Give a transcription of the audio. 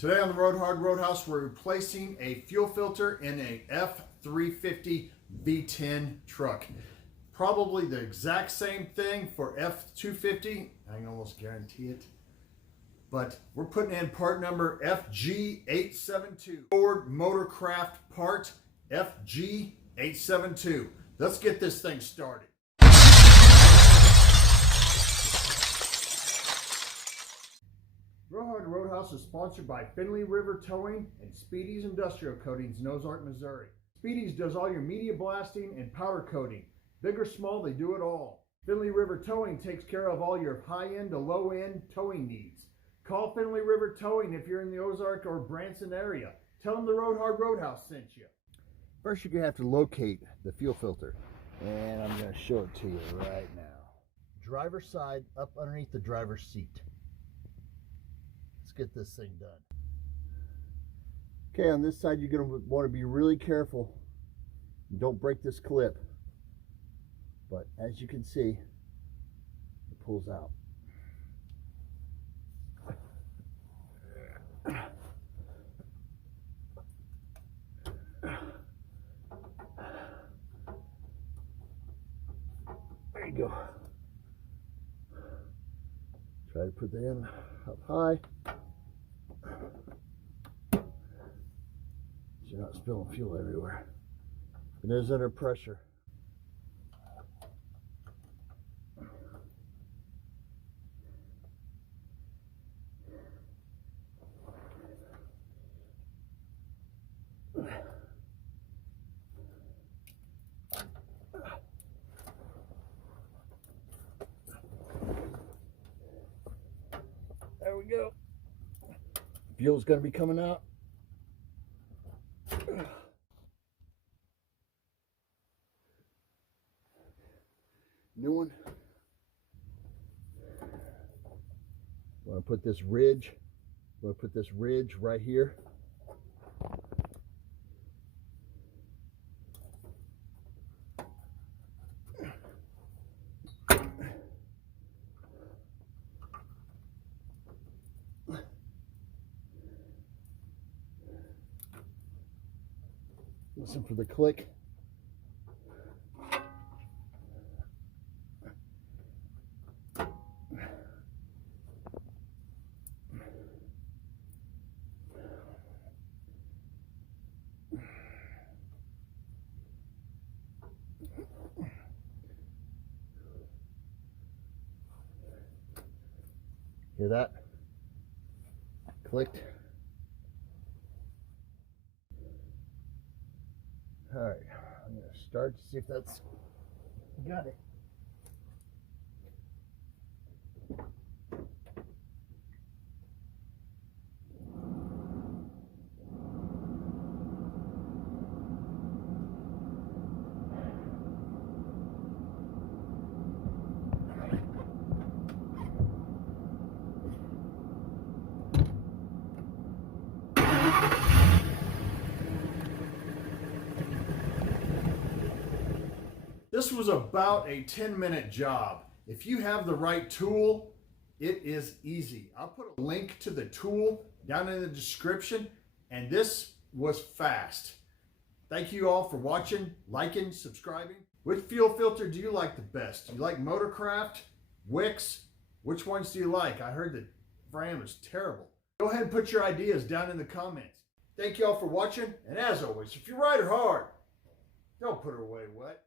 Today on the Roadhouse, we're replacing a fuel filter in a F350 V10 truck. Probably the exact same thing for F250. I can almost guarantee it. But we're putting in part number FG872. Ford Motorcraft part FG872. Let's get this thing started. Roadhouse is sponsored by Finley River Towing and Speedy's Industrial Coatings in Ozark, Missouri. Speedy's does all your media blasting and powder coating. Big or small, they do it all. Finley River Towing takes care of all your high-end to low-end towing needs. Call Finley River Towing if you're in the Ozark or Branson area. Tell them the Roadhouse sent you. First, you're going to have to locate the fuel filter. And I'm going to show it to you right now. Driver's side up underneath the driver's seat. Let's get this thing done. Okay, on this side you're going to want to be really careful. Don't break this clip. But as you can see, it pulls out. There you go. Try to put the end up high. So you're not spilling fuel everywhere. It is under pressure. There we go. Fuel's going to be coming out. New one. I'm going to put this ridge. I'm going to put this ridge right here. Listen for the click. Hear that? Clicked. All right, I'm going to start to see if that's got it. This was about a 10-minute job. If you have the right tool, it is easy. I'll put a link to the tool down in the description, and this was fast. Thank you all for watching, liking, subscribing. Which fuel filter do you like the best? Do you like Motorcraft, Wix? Which ones do you like? I heard that Fram is terrible. Go ahead and put your ideas down in the comments. Thank you all for watching, and as always, if you ride her hard, don't put her away wet.